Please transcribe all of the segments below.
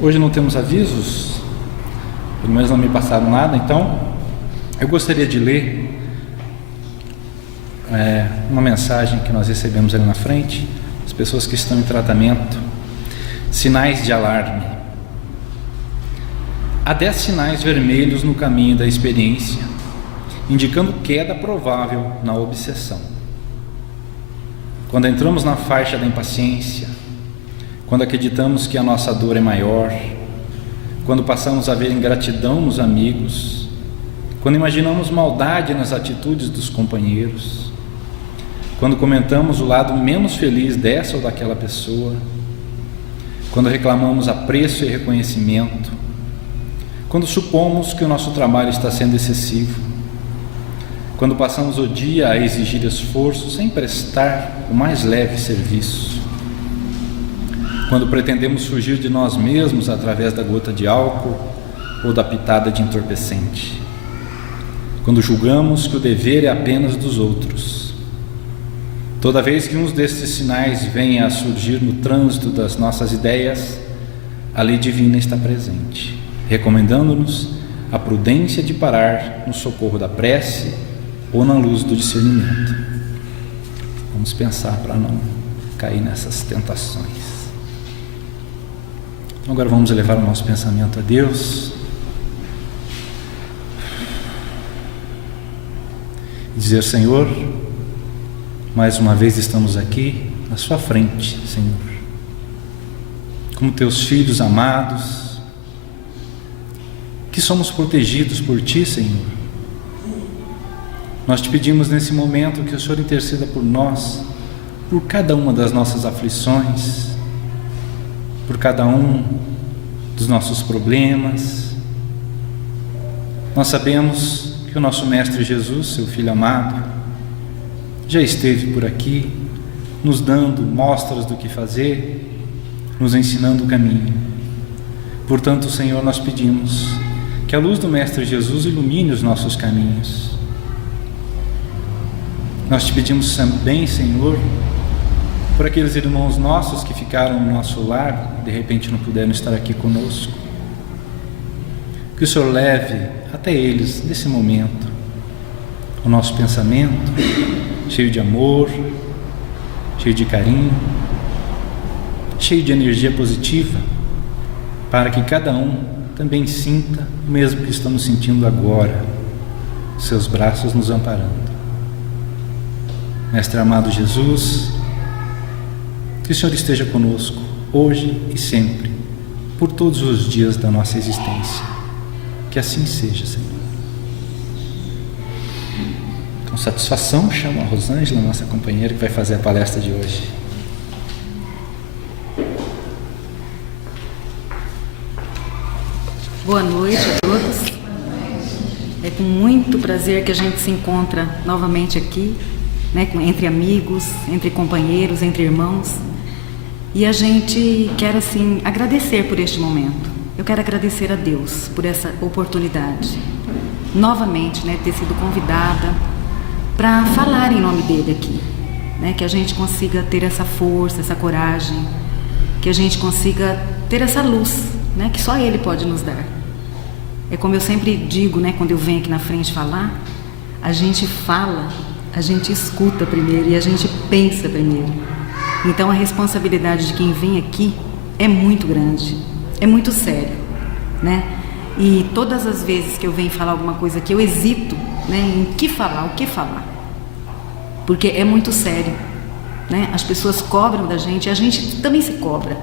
Hoje não temos avisos, pelo menos não me passaram nada, então eu gostaria de ler uma mensagem que nós recebemos ali na frente, as pessoas que estão em tratamento, sinais de alarme. Há 10 sinais vermelhos no caminho da experiência, indicando queda provável na obsessão. Quando entramos na faixa da impaciência, quando acreditamos que a nossa dor é maior, quando passamos a ver ingratidão nos amigos, quando imaginamos maldade nas atitudes dos companheiros, quando comentamos o lado menos feliz dessa ou daquela pessoa, quando reclamamos apreço e reconhecimento, quando supomos que o nosso trabalho está sendo excessivo, quando passamos o dia a exigir esforço sem prestar o mais leve serviço, quando pretendemos fugir de nós mesmos através da gota de álcool ou da pitada de entorpecente, quando julgamos que o dever é apenas dos outros. Toda vez que um desses sinais venha a surgir no trânsito das nossas ideias, a lei divina está presente, recomendando-nos a prudência de parar no socorro da prece ou na luz do discernimento. Vamos pensar para não cair nessas tentações. Então agora vamos elevar o nosso pensamento a Deus e dizer: Senhor, mais uma vez estamos aqui na sua frente, Senhor, como teus filhos amados, que somos protegidos por Ti, Senhor. Nós te pedimos nesse momento que o Senhor interceda por nós, por cada uma das nossas aflições, por cada um dos nossos problemas. Nós sabemos que o nosso Mestre Jesus, seu Filho amado, já esteve por aqui, nos dando mostras do que fazer, nos ensinando o caminho. Portanto, Senhor, nós pedimos que a luz do Mestre Jesus ilumine os nossos caminhos. Nós te pedimos também, Senhor, por aqueles irmãos nossos que ficaram no nosso lar e de repente não puderam estar aqui conosco, que o Senhor leve até eles, nesse momento, o nosso pensamento cheio de amor, cheio de carinho, cheio de energia positiva, para que cada um também sinta o mesmo que estamos sentindo agora, seus braços nos amparando. Mestre amado Jesus, que o Senhor esteja conosco hoje e sempre, por todos os dias da nossa existência. Que assim seja, Senhor. Com satisfação, chamo a Rosângela, nossa companheira, que vai fazer a palestra de hoje. Boa noite a todos. É com muito prazer que a gente se encontra novamente aqui, né, entre amigos, entre companheiros, entre irmãos. E a gente quer assim agradecer por este momento. Eu quero agradecer a Deus por essa oportunidade, novamente, né, ter sido convidada para falar em nome dele aqui, né, que a gente consiga ter essa força, essa coragem, que a gente consiga ter essa luz, né, que só ele pode nos dar. É como eu sempre digo, né, quando eu venho aqui na frente falar, a gente fala, a gente escuta primeiro e a gente pensa primeiro. Então a responsabilidade de quem vem aqui é muito grande, é muito sério, né? E todas as vezes que eu venho falar alguma coisa que eu hesito, né, em o que falar, porque é muito sério, né? As pessoas cobram da gente e a gente também se cobra,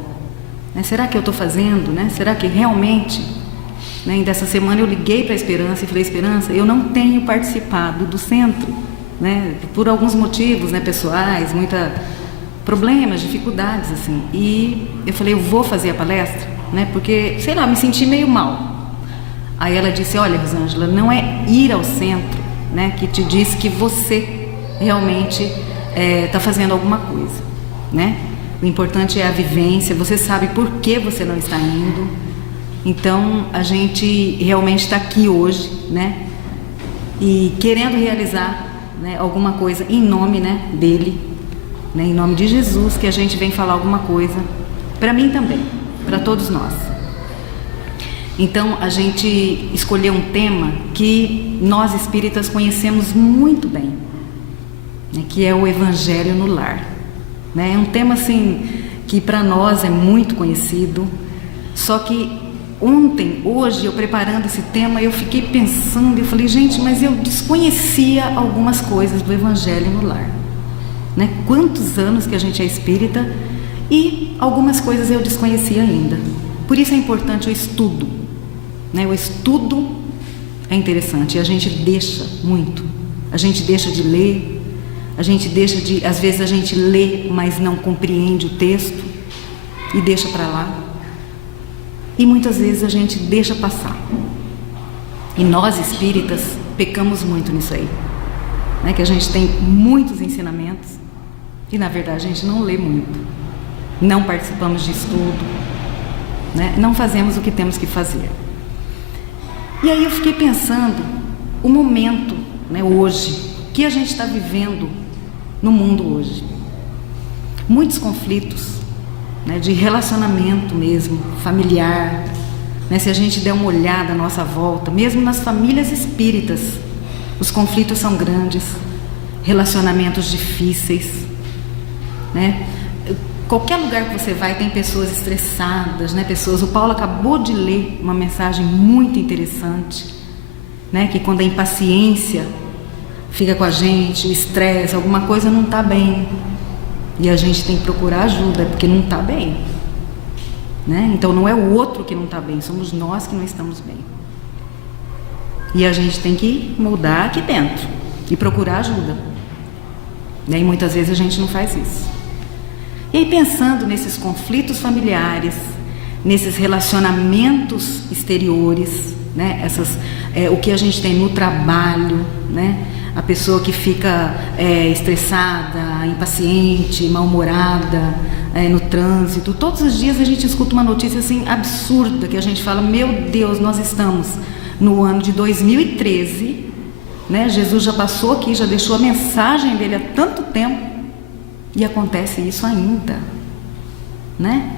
né? Será que eu estou fazendo, né? Será que realmente, né? E dessa semana eu liguei para a Esperança e falei: Esperança, eu não tenho participado do centro, né? Por alguns motivos, né, pessoais, problemas, dificuldades, assim. E eu falei: eu vou fazer a palestra, né? Porque, sei lá, me senti meio mal. Aí ela disse: olha, Rosângela, não é ir ao centro, né, que te diz que você realmente está fazendo alguma coisa, né? O importante é a vivência. Você sabe por que você não está indo. Então a gente realmente está aqui hoje, né, e querendo realizar, né, alguma coisa em nome, né, dele, né, em nome de Jesus, que a gente vem falar alguma coisa para mim também, para todos nós. Então a gente escolheu um tema que nós espíritas conhecemos muito bem, né, que é o Evangelho no Lar, né? É um tema assim que para nós é muito conhecido, só que hoje eu preparando esse tema, eu fiquei pensando, eu falei, gente, mas eu desconhecia algumas coisas do Evangelho no Lar, né? Quantos anos que a gente é espírita e algumas coisas eu desconhecia ainda. Por isso é importante o estudo, né? O estudo é interessante e a gente deixa muito, a gente deixa de ler, às vezes a gente lê, mas não compreende o texto e deixa para lá. E muitas vezes a gente deixa passar. E nós espíritas pecamos muito nisso aí, né? Que a gente tem muitos ensinamentos e na verdade a gente não lê muito, não participamos de estudo, né? Não fazemos o que temos que fazer. E aí eu fiquei pensando o momento, né, hoje, que a gente está vivendo no mundo hoje. Muitos conflitos, né, de relacionamento mesmo, familiar, né? Se a gente der uma olhada à nossa volta, mesmo nas famílias espíritas, os conflitos são grandes, relacionamentos difíceis, né? Qualquer lugar que você vai tem pessoas estressadas, né? O Paulo acabou de ler uma mensagem muito interessante, né? Que quando a impaciência fica com a gente, o estresse, alguma coisa não está bem, e a gente tem que procurar ajuda, porque não está bem, né? Então não é o outro que não está bem, somos nós que não estamos bem. E a gente tem que mudar aqui dentro e procurar ajuda, né? E muitas vezes a gente não faz isso. E aí, pensando nesses conflitos familiares, nesses relacionamentos exteriores, né? O que a gente tem no trabalho, né? A pessoa que fica estressada, impaciente, mal-humorada, no trânsito. Todos os dias a gente escuta uma notícia assim absurda, que a gente fala, meu Deus, nós estamos no ano de 2013, né? Jesus já passou aqui, já deixou a mensagem dele há tanto tempo, e acontece isso ainda, né?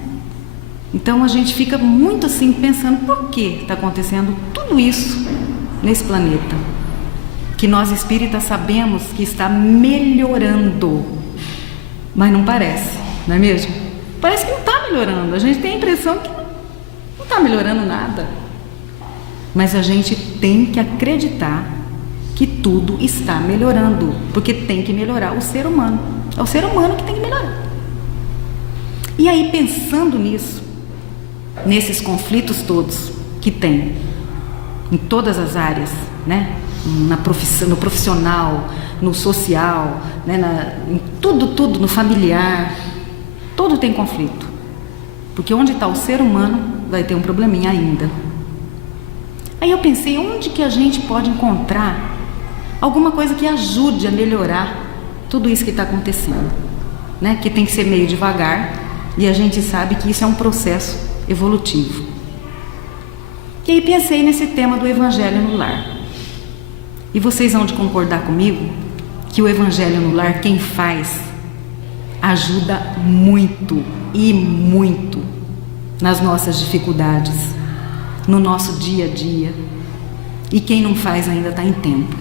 Então a gente fica muito assim pensando, por que está acontecendo tudo isso nesse planeta? Que nós espíritas sabemos que está melhorando, mas não parece, não é mesmo? Parece que não está melhorando, a gente tem a impressão que não está melhorando nada. Mas a gente tem que acreditar que tudo está melhorando, porque tem que melhorar o ser humano, é o ser humano que tem que melhorar. E aí, pensando nisso, nesses conflitos todos que tem, em todas as áreas, né? No profissional, no social, né? Em tudo, no familiar, tudo tem conflito, porque onde está o ser humano vai ter um probleminha ainda. Aí eu pensei, onde que a gente pode encontrar alguma coisa que ajude a melhorar tudo isso que está acontecendo, né? Que tem que ser meio devagar, e a gente sabe que isso é um processo evolutivo. E aí pensei nesse tema do Evangelho no Lar. E vocês vão de concordar comigo que o Evangelho no Lar, quem faz, ajuda muito e muito nas nossas dificuldades, no nosso dia a dia. E quem não faz ainda está em tempo.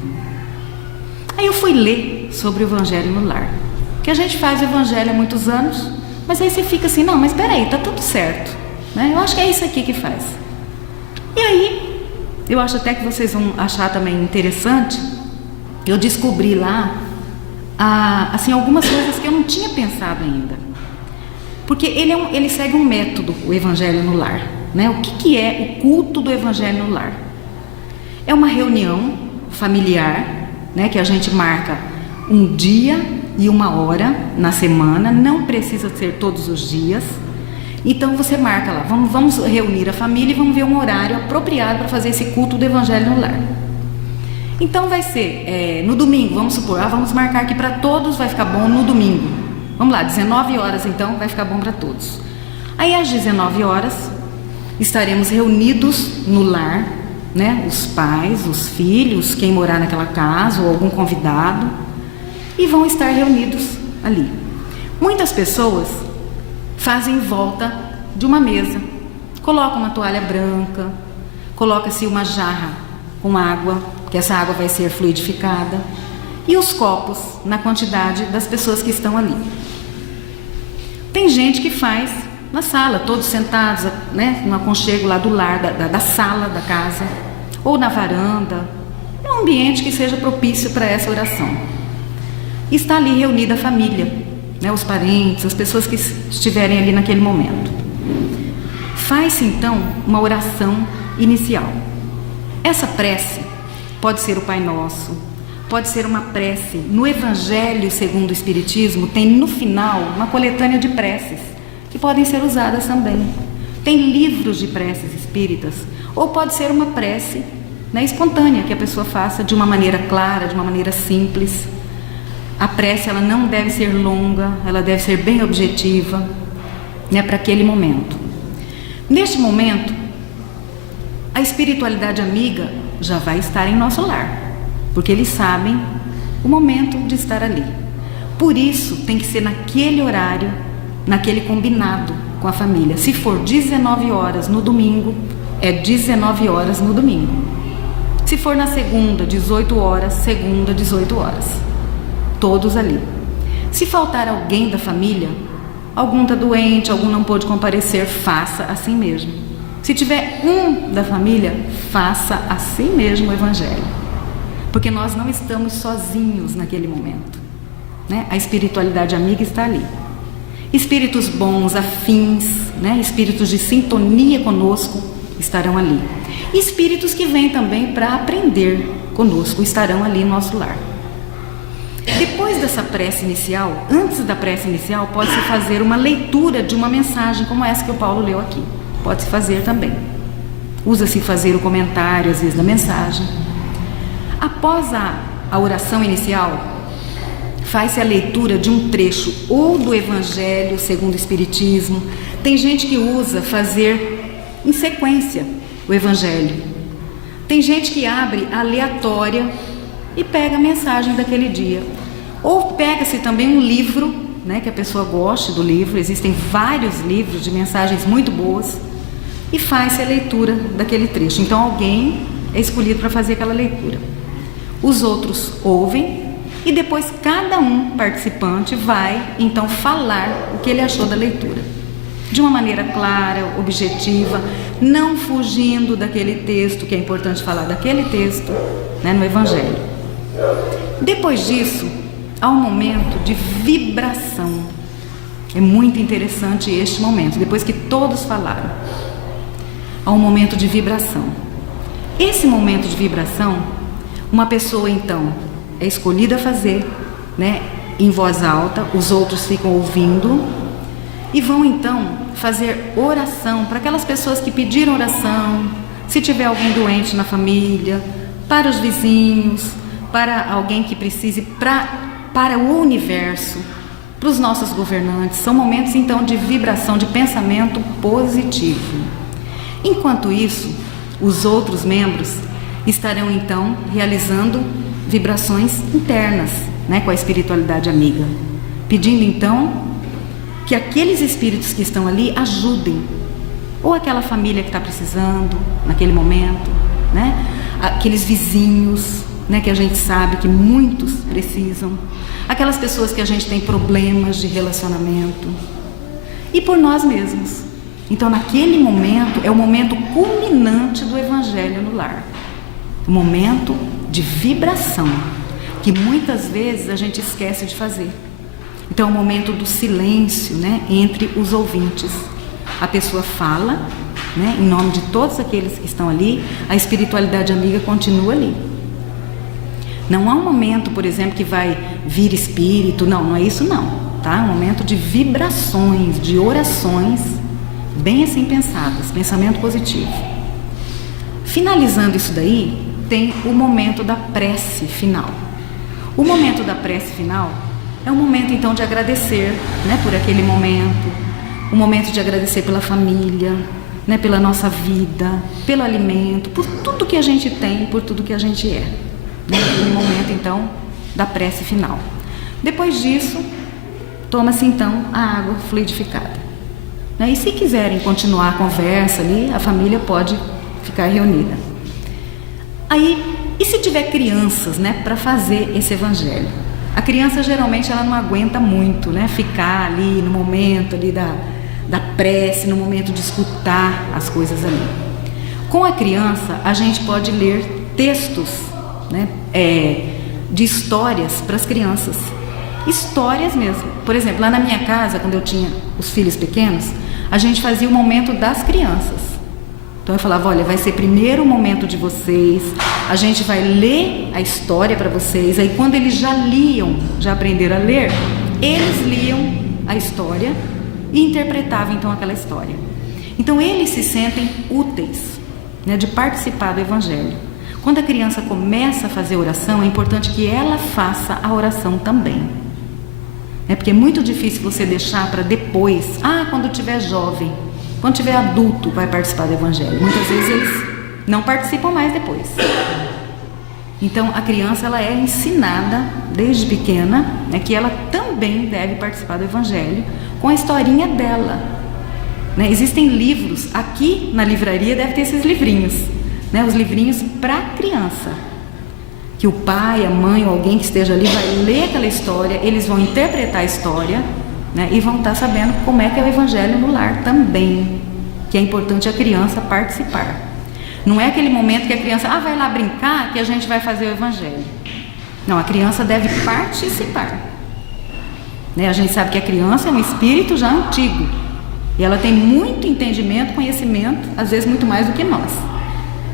Aí eu fui ler sobre o Evangelho no Lar, que a gente faz o Evangelho há muitos anos, mas aí você fica assim, não, mas peraí, está tudo certo, né? Eu acho que é isso aqui que faz. E aí, eu acho até que vocês vão achar também interessante, eu descobri lá, assim, algumas coisas que eu não tinha pensado ainda. Porque ele segue um método, o Evangelho no Lar, né? O que é o culto do Evangelho no Lar? É uma reunião familiar, né? Que a gente marca um dia e uma hora na semana, não precisa ser todos os dias. Então você marca lá, vamos reunir a família e vamos ver um horário apropriado para fazer esse culto do Evangelho no Lar. Então vai ser no domingo, vamos supor, vamos marcar aqui para todos, vai ficar bom no domingo. Vamos lá, 19 horas então, vai ficar bom para todos. Aí às 19 horas estaremos reunidos no lar, né? Os pais, os filhos, quem morar naquela casa ou algum convidado, e vão estar reunidos ali. Muitas pessoas fazem em volta de uma mesa, coloca uma toalha branca, coloca-se uma jarra com água, que essa água vai ser fluidificada, e os copos na quantidade das pessoas que estão ali. Tem gente que faz na sala, todos sentados, né, no aconchego lá do lar, da sala da casa, ou na varanda, num ambiente que seja propício para essa oração. Está ali reunida a família, né, os parentes, as pessoas que estiverem ali naquele momento. Faz-se então uma oração inicial. Essa prece pode ser o Pai Nosso, pode ser uma prece. No Evangelho segundo o Espiritismo tem no final uma coletânea de preces que podem ser usadas também. Tem livros de preces espíritas, ou pode ser uma prece, né, espontânea, que a pessoa faça de uma maneira clara, de uma maneira simples. A prece ela não deve ser longa, ela deve ser bem objetiva, né, para aquele momento. Neste momento, a espiritualidade amiga já vai estar em nosso lar, porque eles sabem o momento de estar ali. Por isso, tem que ser naquele horário, naquele combinado com a família. Se for 19 horas no domingo, é 19 horas no domingo. Se for na segunda, 18 horas, segunda, 18 horas. Todos ali. Se faltar alguém da família, algum está doente, algum não pôde comparecer, faça assim mesmo. Se tiver um da família, faça assim mesmo o Evangelho. Porque nós não estamos sozinhos naquele momento, né? A espiritualidade amiga está ali. Espíritos bons, afins, né? Espíritos de sintonia conosco estarão ali. Espíritos que vêm também para aprender conosco estarão ali no nosso lar. Depois dessa prece inicial, antes da prece inicial, pode-se fazer uma leitura de uma mensagem como essa que o Paulo leu aqui. Pode-se fazer também. Usa-se fazer o comentário, às vezes, da mensagem. Após a oração inicial, faz-se a leitura de um trecho ou do Evangelho segundo o Espiritismo. Tem gente que usa fazer em sequência o Evangelho. Tem gente que abre aleatória e pega a mensagem daquele dia. Ou pega-se também um livro, né, que a pessoa goste do livro. Existem vários livros de mensagens muito boas. E faz-se a leitura daquele trecho. Então alguém é escolhido para fazer aquela leitura. Os outros ouvem e depois cada um participante vai então falar o que ele achou da leitura. De uma maneira clara, objetiva, não fugindo daquele texto, que é importante falar daquele texto, né, no Evangelho. Depois disso, há um momento de vibração. É muito interessante este momento, depois que todos falaram. Há um momento de vibração. Esse momento de vibração, uma pessoa então é escolhida a fazer, né, em voz alta, os outros ficam ouvindo e vão então fazer oração para aquelas pessoas que pediram oração, se tiver alguém doente na família, para os vizinhos, para alguém que precise, para o universo, para os nossos governantes. São momentos então de vibração, de pensamento positivo. Enquanto isso, os outros membros estarão então realizando vibrações internas, né, com a espiritualidade amiga, pedindo então que aqueles espíritos que estão ali ajudem, ou aquela família que está precisando naquele momento, né, aqueles vizinhos, né, que a gente sabe que muitos precisam, aquelas pessoas que a gente tem problemas de relacionamento, e por nós mesmos. Então naquele momento é o momento culminante do Evangelho no lar, o momento de vibração, que muitas vezes a gente esquece de fazer. Então é o momento do silêncio, né, entre os ouvintes. A pessoa fala, né, em nome de todos aqueles que estão ali, a espiritualidade amiga continua ali. Não há um momento, por exemplo, que vai vir espírito, não é isso não, tá? É um momento de vibrações, de orações, bem assim pensadas, pensamento positivo. Finalizando isso daí, tem o momento da prece final. O momento da prece final é um momento então de agradecer, né, por aquele momento, um momento de agradecer pela família, né, pela nossa vida, pelo alimento, por tudo que a gente tem, por tudo que a gente é. Né? No momento então da prece final. Depois disso, toma-se então a água fluidificada. né? E se quiserem continuar a conversa ali, a família pode ficar reunida. Aí, e se tiver crianças, né, para fazer esse evangelho? A criança geralmente ela não aguenta muito, né, ficar ali no momento ali da prece, no momento de escutar as coisas ali. Com a criança, a gente pode ler textos, né, de histórias para as crianças. Histórias mesmo. Por exemplo, lá na minha casa, quando eu tinha os filhos pequenos, a gente fazia o momento das crianças. Então eu falava, olha, vai ser primeiro o momento de vocês, a gente vai ler a história para vocês. Aí quando eles já liam, já aprenderam a ler, eles liam a história e interpretavam então aquela história. Então eles se sentem úteis, né, de participar do evangelho. Quando a criança começa a fazer oração, é importante que ela faça a oração também. Porque é muito difícil você deixar para depois, quando tiver jovem, quando tiver adulto, vai participar do evangelho. Muitas vezes eles não participam mais depois. Então a criança ela é ensinada desde pequena, né, que ela também deve participar do evangelho com a historinha dela, né? Existem livros, aqui na livraria deve ter esses livrinhos, né, os livrinhos para criança, que o pai, a mãe ou alguém que esteja ali vai ler aquela história, eles vão interpretar a história, né, e vão estar sabendo como é que é o evangelho no lar também, que é importante a criança participar. Não é aquele momento que a criança, vai lá brincar que a gente vai fazer o evangelho. Não, a criança deve participar, né? A gente sabe que a criança é um espírito já antigo e ela tem muito entendimento, conhecimento, às vezes muito mais do que nós.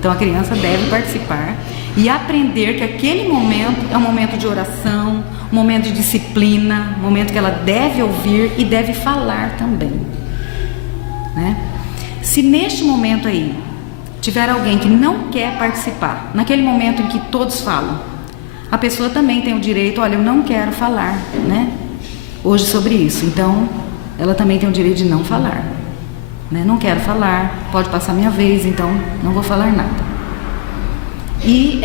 Então a criança deve participar e aprender que aquele momento é um momento de oração, um momento de disciplina, um momento que ela deve ouvir e deve falar também, né? Se neste momento aí tiver alguém que não quer participar, naquele momento em que todos falam, a pessoa também tem o direito, olha, eu não quero falar, né, hoje sobre isso. Então ela também tem o direito de não falar, né? Não quero falar, pode passar minha vez, então não vou falar nada. E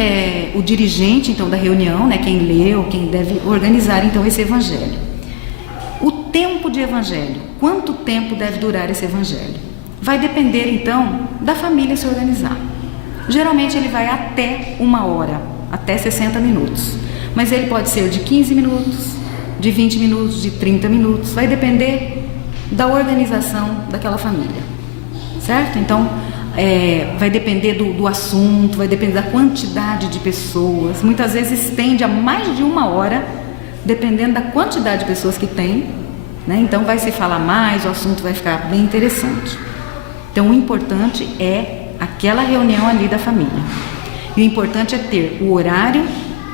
o dirigente então da reunião, né, quem leu, quem deve organizar então esse evangelho. O tempo de evangelho, quanto tempo deve durar esse evangelho? Vai depender então da família se organizar. Geralmente ele vai até 1 hora, até 60 minutos, mas ele pode ser de 15 minutos, de 20 minutos, de 30 minutos, vai depender da organização daquela família, certo? Então vai depender do assunto, vai depender da quantidade de pessoas. Muitas vezes estende a mais de 1 hora, dependendo da quantidade de pessoas que tem, né? Então vai se falar mais, o assunto vai ficar bem interessante. Então o importante é aquela reunião ali da família. E o importante é ter o horário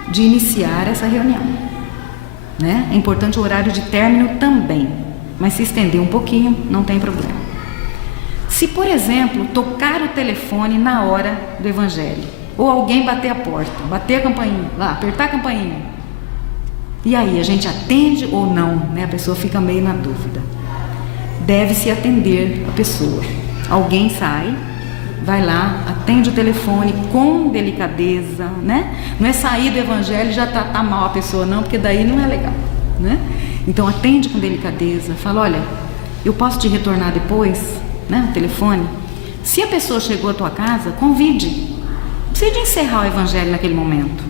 de iniciar essa reunião, né? É importante o horário de término também, mas se estender um pouquinho, não tem problema. Se, por exemplo, tocar o telefone na hora do evangelho, ou alguém bater a porta, bater a campainha, lá, apertar a campainha, e aí a gente atende ou não, né? A pessoa fica meio na dúvida. Deve-se atender a pessoa. Alguém sai, vai lá, atende o telefone com delicadeza, né? Não é sair do evangelho e já tá mal a pessoa, não, porque daí não é legal, né? Então atende com delicadeza, fala, olha, eu posso te retornar depois, né? O telefone. Se a pessoa chegou à tua casa, convide. Não precisa de encerrar o evangelho naquele momento.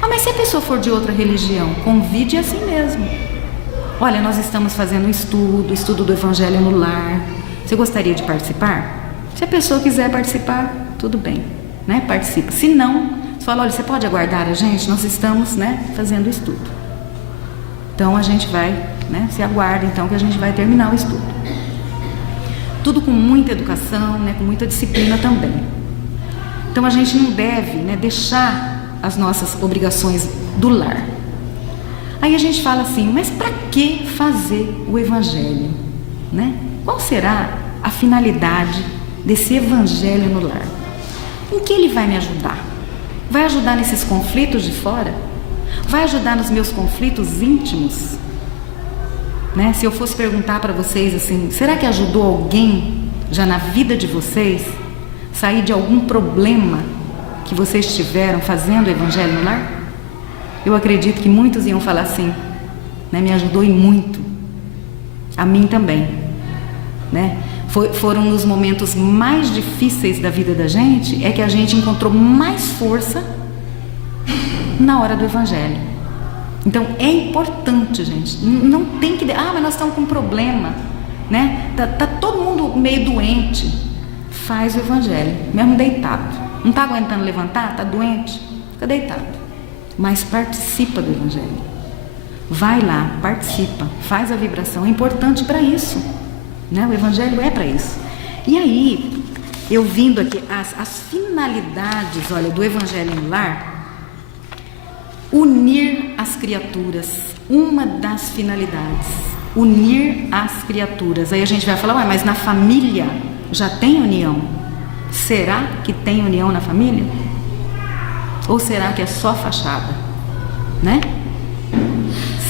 Mas se a pessoa for de outra religião, convide assim mesmo. Olha, nós estamos fazendo um estudo do evangelho no lar. Você gostaria de participar? Se a pessoa quiser participar, tudo bem, né? Participa. Se não, você fala, olha, você pode aguardar a gente? Nós estamos, né, fazendo o estudo. Então a gente vai, né, se aguarda então que a gente vai terminar o estudo. Tudo com muita educação, né, com muita disciplina também. Então a gente não deve, né, deixar as nossas obrigações do lar. Aí a gente fala assim, mas para que fazer o evangelho, né? Qual será a finalidade desse evangelho no lar? Em que ele vai me ajudar? Vai ajudar nesses conflitos de fora? Vai ajudar nos meus conflitos íntimos? Né? Se eu fosse perguntar para vocês assim, será que ajudou alguém já na vida de vocês sair de algum problema que vocês tiveram fazendo o evangelho no lar? Eu acredito que muitos iam falar assim, né? Me ajudou e muito. A mim também. né? Foram nos momentos mais difíceis da vida da gente, é que a gente encontrou mais força na hora do Evangelho. Então é importante, gente, não tem que... mas nós estamos com um problema, né? Tá todo mundo meio doente. Faz o Evangelho, mesmo deitado. Não está aguentando levantar? Está doente? Fica deitado. Mas participa do Evangelho. Vai lá, participa, faz a vibração. É importante para isso, né? O Evangelho é para isso. E aí, eu vindo aqui, as finalidades, olha, do Evangelho no lar, unir as criaturas. Uma das finalidades, unir as criaturas. Aí a gente vai falar, mas na família já tem união? Será que tem união na família? Ou será que é só fachada, né?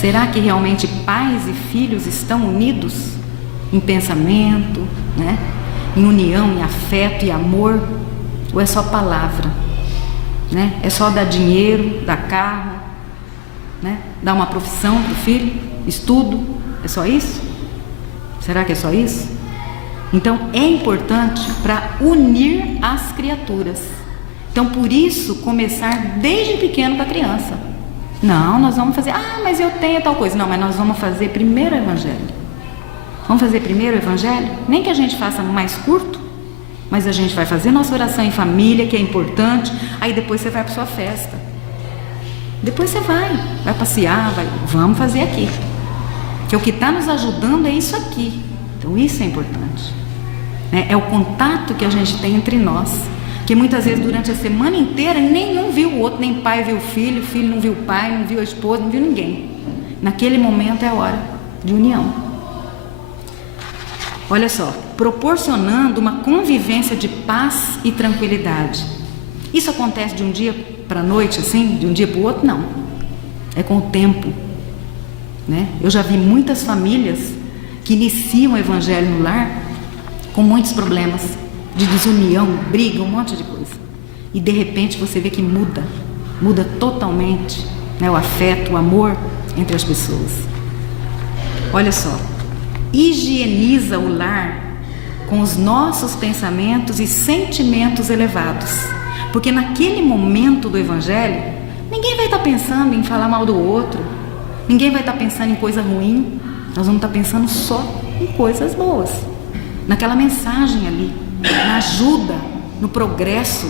Será que realmente pais e filhos estão unidos em pensamento, né? Em união, em afeto e amor? Ou é só palavra, né? É só dar dinheiro, dar carro, né? Dar uma profissão para o filho, estudo? É só isso? Será que é só isso? Então é importante para unir as criaturas. Então por isso começar desde pequeno com a criança. Não, nós vamos fazer, mas eu tenho tal coisa. Não, mas nós vamos fazer primeiro o Evangelho. Vamos fazer primeiro o Evangelho? Nem que a gente faça mais curto, mas a gente vai fazer nossa oração em família, que é importante. Aí depois você vai para sua festa. Depois você vai passear, vamos fazer aqui. Que o que está nos ajudando é isso aqui. Então isso é importante. É o contato que a gente tem entre nós. Que muitas vezes durante a semana inteira nenhum viu o outro, nem pai viu o filho não viu o pai, não viu a esposa, não viu ninguém. Naquele momento é a hora de união. Olha só, proporcionando uma convivência de paz e tranquilidade. Isso acontece de um dia para a noite, assim, de um dia para o outro? Não. É com o tempo, né? Eu já vi muitas famílias que iniciam o Evangelho no lar com muitos problemas de desunião, briga, um monte de coisa. E de repente você vê que muda totalmente, né, o afeto, o amor entre as pessoas. Olha só, higieniza o lar com os nossos pensamentos e sentimentos elevados. Porque naquele momento do Evangelho, ninguém vai estar pensando em falar mal do outro, ninguém vai estar pensando em coisa ruim, nós vamos estar pensando só em coisas boas, naquela mensagem ali, na ajuda, no progresso,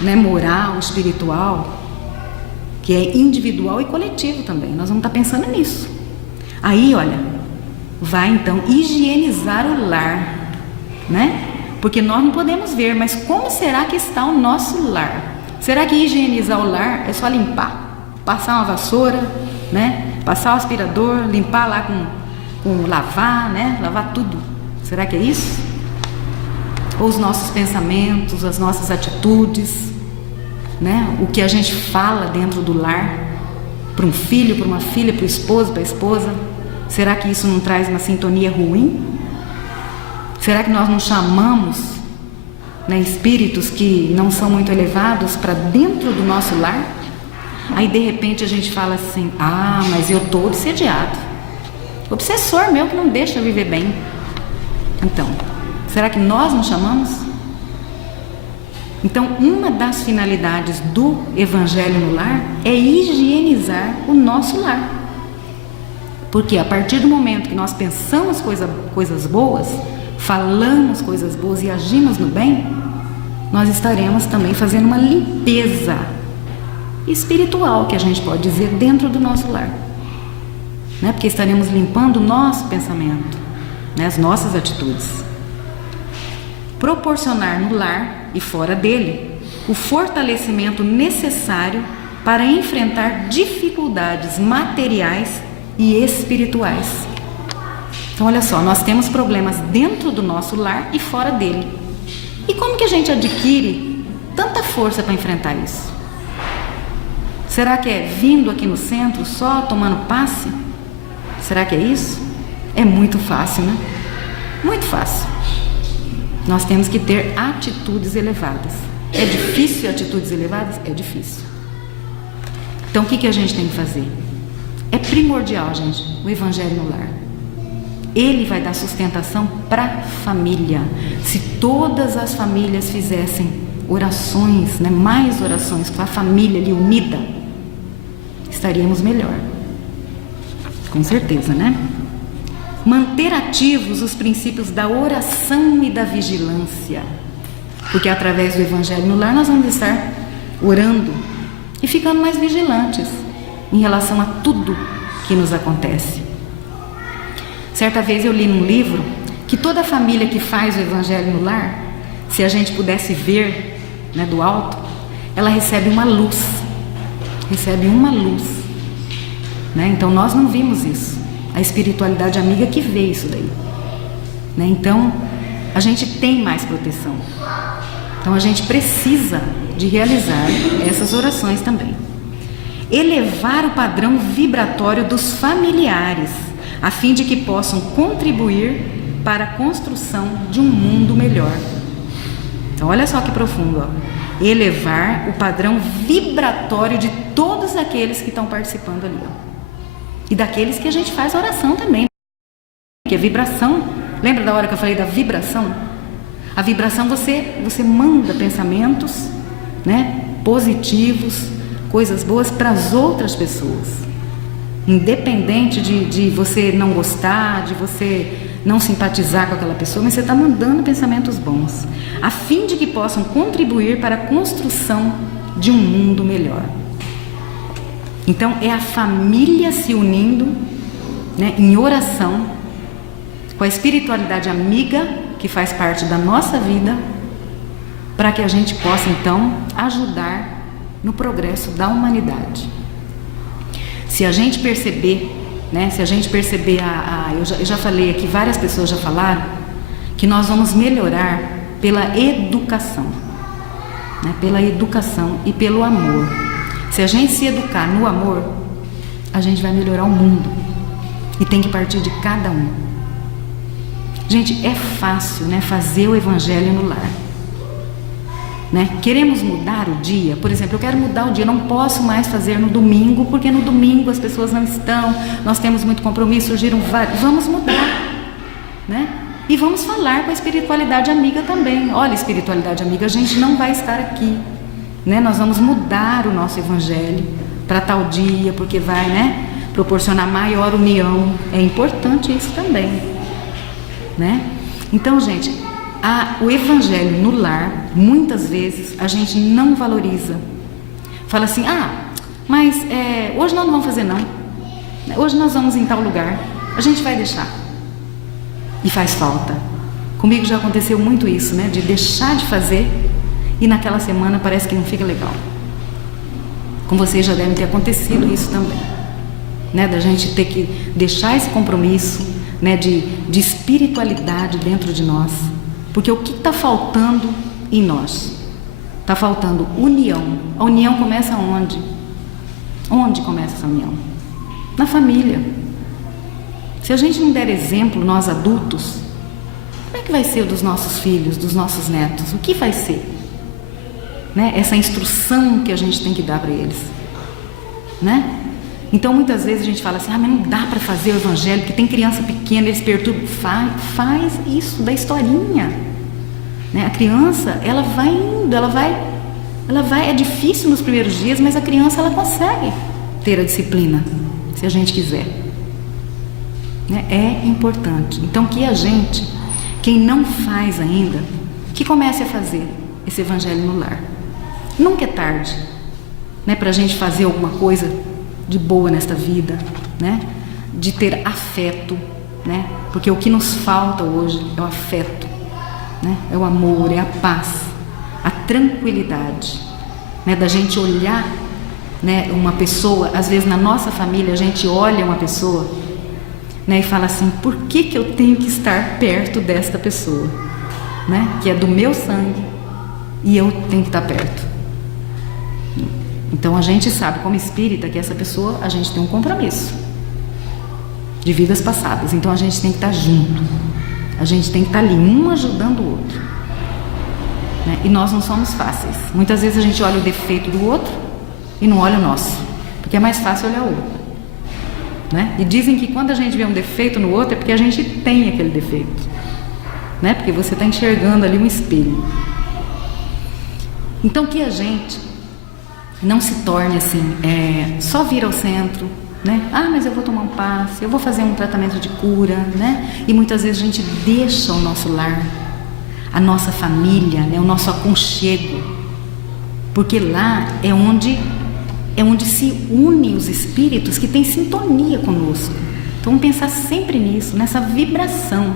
né, moral, espiritual, que é individual e coletivo também. Nós vamos estar pensando nisso. Aí, olha, vai então higienizar o lar, né? Porque nós não podemos ver, mas como será que está o nosso lar? Será que higienizar o lar é só limpar? Passar uma vassoura, né? Passar o aspirador, limpar lá com lavar, né? Lavar tudo. Será que é isso? Ou os nossos pensamentos, as nossas atitudes, né? O que a gente fala dentro do lar, para um filho, para uma filha, para o esposo, para a esposa, será que isso não traz uma sintonia ruim? Será que nós não chamamos, né, espíritos que não são muito elevados para dentro do nosso lar? Aí de repente a gente fala assim, mas eu estou obsediado, obsessor meu que não deixa eu viver bem. Então, será que nós não chamamos? Então, uma das finalidades do Evangelho no lar é higienizar o nosso lar. Porque a partir do momento que nós pensamos coisas boas, falamos coisas boas e agimos no bem, nós estaremos também fazendo uma limpeza espiritual, que a gente pode dizer, dentro do nosso lar, né? Porque estaremos limpando o nosso pensamento, né? As nossas atitudes. Proporcionar no lar e fora dele o fortalecimento necessário para enfrentar dificuldades materiais e espirituais. Então olha só, nós temos problemas dentro do nosso lar e fora dele. E como que a gente adquire tanta força para enfrentar isso? Será que é vindo aqui no centro só, tomando passe? Será que é isso? É muito fácil, né? Muito fácil. Nós temos que ter atitudes elevadas. É difícil atitudes elevadas? É difícil. Então o que a gente tem que fazer? É primordial, gente, o Evangelho no lar. Ele vai dar sustentação para a família. Se todas as famílias fizessem orações, né, mais orações com a família ali unida, estaríamos melhor. Com certeza, né? Manter ativos os princípios da oração e da vigilância, porque através do Evangelho no Lar nós vamos estar orando e ficando mais vigilantes em relação a tudo que nos acontece. Certa vez eu li num livro que toda família que faz o Evangelho no Lar, se a gente pudesse ver, né, do alto, ela recebe uma luz, né? Então nós não vimos isso, a espiritualidade amiga que vê isso daí, né? Então a gente tem mais proteção, então a gente precisa de realizar essas orações também. Elevar o padrão vibratório dos familiares, a fim de que possam contribuir para a construção de um mundo melhor. Então olha só que profundo, ó. Elevar o padrão vibratório de todos aqueles que estão participando ali, ó. E daqueles que a gente faz oração também, que é vibração. Lembra da hora que eu falei da vibração? A vibração, você manda pensamentos, né, positivos, coisas boas para as outras pessoas, independente de você não gostar, de você não simpatizar com aquela pessoa, mas você está mandando pensamentos bons, a fim de que possam contribuir para a construção de um mundo melhor. Então é a família se unindo, né, em oração com a espiritualidade amiga que faz parte da nossa vida, para que a gente possa então ajudar no progresso da humanidade. Se a gente perceber, né, eu já falei aqui, várias pessoas já falaram, que nós vamos melhorar pela educação, né, pela educação e pelo amor. Se a gente se educar no amor, a gente vai melhorar o mundo, e tem que partir de cada um. Gente, é fácil, né, fazer o Evangelho no lar, né? Queremos mudar o dia, por exemplo, eu quero mudar o dia, não posso mais fazer no domingo, porque no domingo as pessoas não estão, nós temos muito compromisso, surgiram vários, vamos mudar, né? E vamos falar com a espiritualidade amiga também. Olha, espiritualidade amiga, a gente não vai estar aqui, né? Nós vamos mudar o nosso Evangelho para tal dia, porque vai, né, proporcionar maior união. É importante isso também, né? Então, gente, o Evangelho no lar, muitas vezes a gente não valoriza. Fala assim, mas hoje nós não vamos fazer não, hoje nós vamos em tal lugar, a gente vai deixar. E faz falta. Comigo já aconteceu muito isso, né, de deixar de fazer e naquela semana parece que não fica legal. Com vocês já deve ter acontecido isso também, né, da gente ter que deixar esse compromisso, né, de espiritualidade dentro de nós. Porque o que está faltando em nós? Está faltando união. A união começa onde? Onde começa essa união? Na família. Se a gente não der exemplo, nós adultos, como é que vai ser dos nossos filhos, dos nossos netos? O que vai ser? Né? Essa instrução que a gente tem que dar para eles, né? Então muitas vezes a gente fala assim, mas não dá para fazer o Evangelho, porque tem criança pequena, eles perturbam. Faz isso da historinha, né? A criança, ela vai indo, ela vai, é difícil nos primeiros dias, mas a criança, ela consegue ter a disciplina, se a gente quiser, né? É importante. Então que a gente, quem não faz ainda, que comece a fazer esse Evangelho no lar. Nunca é tarde, né, para a gente fazer alguma coisa de boa nesta vida, né? De ter afeto, né? Porque o que nos falta hoje é o afeto, né? É o amor, é a paz, a tranquilidade, né? Da gente olhar, né, uma pessoa, às vezes na nossa família a gente olha uma pessoa, né, e fala assim, por que eu tenho que estar perto desta pessoa, né? Que é do meu sangue e eu tenho que estar perto. Então a gente sabe como espírita que essa pessoa, a gente tem um compromisso de vidas passadas, então a gente tem que estar junto, a gente tem que estar ali, um ajudando o outro, né? E nós não somos fáceis, muitas vezes a gente olha o defeito do outro e não olha o nosso, porque é mais fácil olhar o outro, né? E dizem que quando a gente vê um defeito no outro é porque a gente tem aquele defeito, né? Porque você está enxergando ali um espelho. Então que a gente não se torne assim, só vir ao centro, né? Ah, mas eu vou tomar um passe, eu vou fazer um tratamento de cura, né? E muitas vezes a gente deixa o nosso lar, a nossa família, né? O nosso aconchego, porque lá é onde se unem os espíritos que têm sintonia conosco. Então vamos pensar sempre nisso, nessa vibração.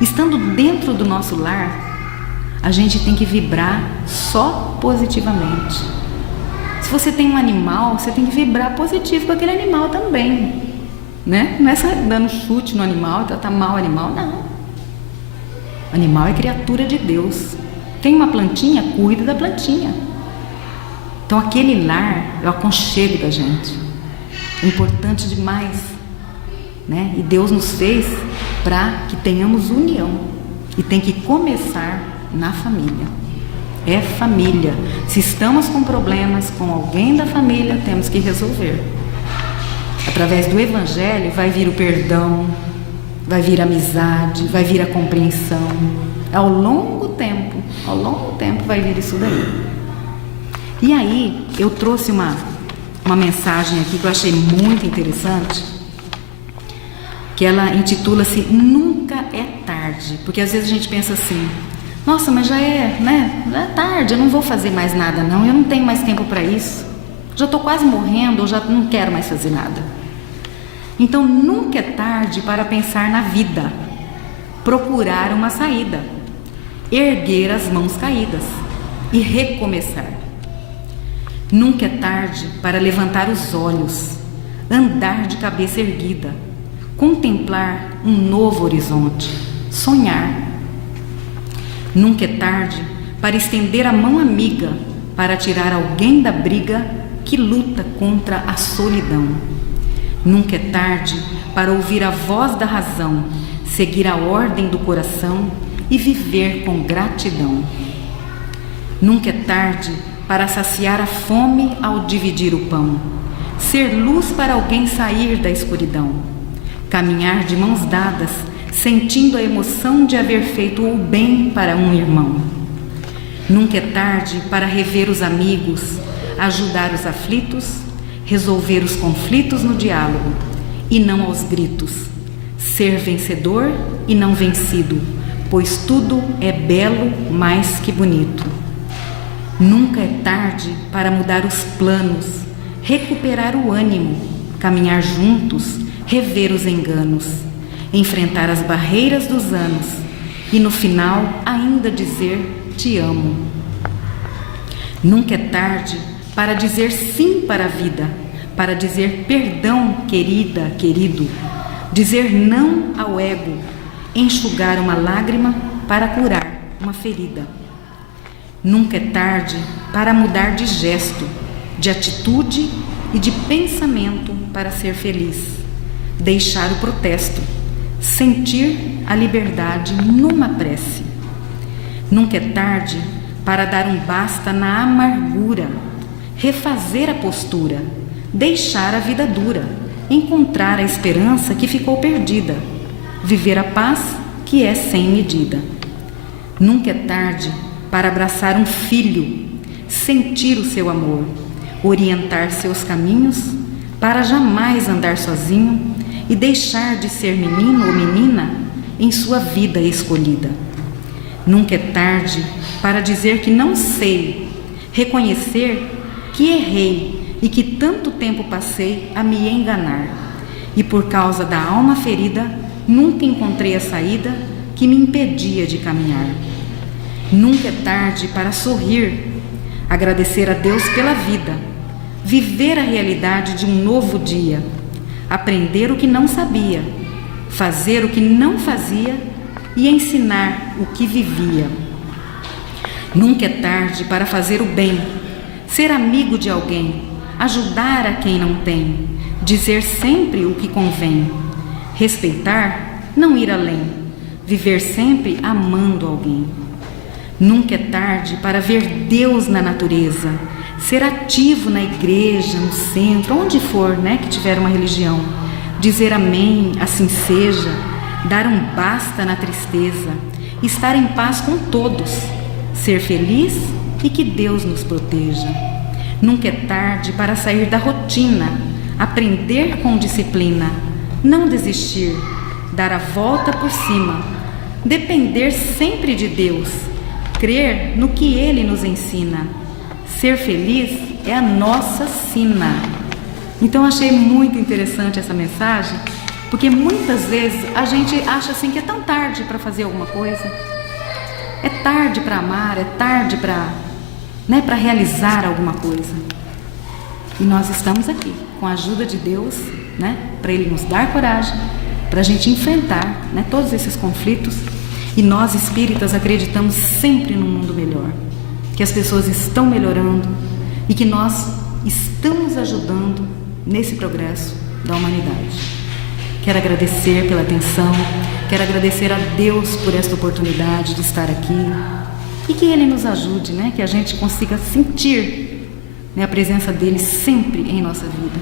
Estando dentro do nosso lar, a gente tem que vibrar só positivamente. Se você tem um animal, você tem que vibrar positivo com aquele animal também, né? Não é só dando chute no animal, tratar mal o animal, não. O animal é criatura de Deus. Tem uma plantinha, cuida da plantinha. Então aquele lar é o aconchego da gente. É importante demais, né? E Deus nos fez para que tenhamos união. E tem que começar na família. É família. Se estamos com problemas com alguém da família, temos que resolver. Através do Evangelho vai vir o perdão, vai vir a amizade, vai vir a compreensão. Ao longo tempo vai vir isso daí. E aí eu trouxe uma mensagem aqui que eu achei muito interessante, que ela intitula-se Nunca é Tarde. Porque às vezes a gente pensa assim: nossa, mas já é tarde, eu não vou fazer mais nada não, eu não tenho mais tempo para isso, já estou quase morrendo, eu já não quero mais fazer nada. Então nunca é tarde para pensar na vida, procurar uma saída, erguer as mãos caídas e recomeçar. Nunca é tarde para levantar os olhos, andar de cabeça erguida, contemplar um novo horizonte, sonhar. Nunca é tarde para estender a mão amiga, para tirar alguém da briga que luta contra a solidão. Nunca é tarde para ouvir a voz da razão, seguir a ordem do coração e viver com gratidão. Nunca é tarde para saciar a fome ao dividir o pão, ser luz para alguém sair da escuridão, caminhar de mãos dadas, sentindo a emoção de haver feito o bem para um irmão. Nunca é tarde para rever os amigos, ajudar os aflitos, resolver os conflitos no diálogo e não aos gritos, ser vencedor e não vencido, pois tudo é belo mais que bonito. Nunca é tarde para mudar os planos, recuperar o ânimo, caminhar juntos, rever os enganos, enfrentar as barreiras dos anos e no final ainda dizer te amo. Nunca é tarde para dizer sim para a vida, para dizer perdão, querida, querido, dizer não ao ego, enxugar uma lágrima para curar uma ferida. Nunca é tarde para mudar de gesto, de atitude e de pensamento para ser feliz, deixar o protesto, sentir a liberdade numa prece. Nunca é tarde para dar um basta na amargura, refazer a postura, deixar a vida dura, encontrar a esperança que ficou perdida, viver a paz que é sem medida. Nunca é tarde para abraçar um filho, sentir o seu amor, orientar seus caminhos, para jamais andar sozinho e deixar de ser menino ou menina em sua vida escolhida. Nunca é tarde para dizer que não sei, reconhecer que errei e que tanto tempo passei a me enganar, e por causa da alma ferida nunca encontrei a saída que me impedia de caminhar. Nunca é tarde para sorrir, agradecer a Deus pela vida, viver a realidade de um novo dia, aprender o que não sabia, fazer o que não fazia e ensinar o que vivia. Nunca é tarde para fazer o bem, ser amigo de alguém, ajudar a quem não tem, dizer sempre o que convém, respeitar, não ir além, viver sempre amando alguém. Nunca é tarde para ver Deus na natureza, ser ativo na igreja, no centro, onde for, que tiver uma religião, dizer amém, assim seja, dar um basta na tristeza, estar em paz com todos, ser feliz e que Deus nos proteja. Nunca é tarde para sair da rotina, aprender com disciplina, não desistir, dar a volta por cima, depender sempre de Deus, crer no que Ele nos ensina. Ser feliz é a nossa sina. Então achei muito interessante essa mensagem, porque muitas vezes a gente acha assim que é tão tarde para fazer alguma coisa, é tarde para amar, é tarde para realizar alguma coisa. E nós estamos aqui com a ajuda de Deus, para Ele nos dar coragem, para a gente enfrentar todos esses conflitos. E nós espíritas acreditamos sempre num mundo melhor, que as pessoas estão melhorando e que nós estamos ajudando nesse progresso da humanidade. Quero agradecer pela atenção, quero agradecer a Deus por esta oportunidade de estar aqui e que Ele nos ajude, que a gente consiga sentir a presença dEle sempre em nossa vida,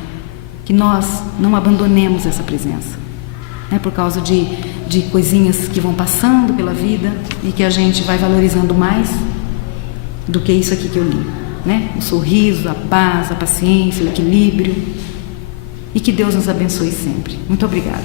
que nós não abandonemos essa presença, por causa de coisinhas que vão passando pela vida e que a gente vai valorizando mais do que isso aqui que eu li, o sorriso, a paz, a paciência, o equilíbrio, e que Deus nos abençoe sempre. Muito obrigada.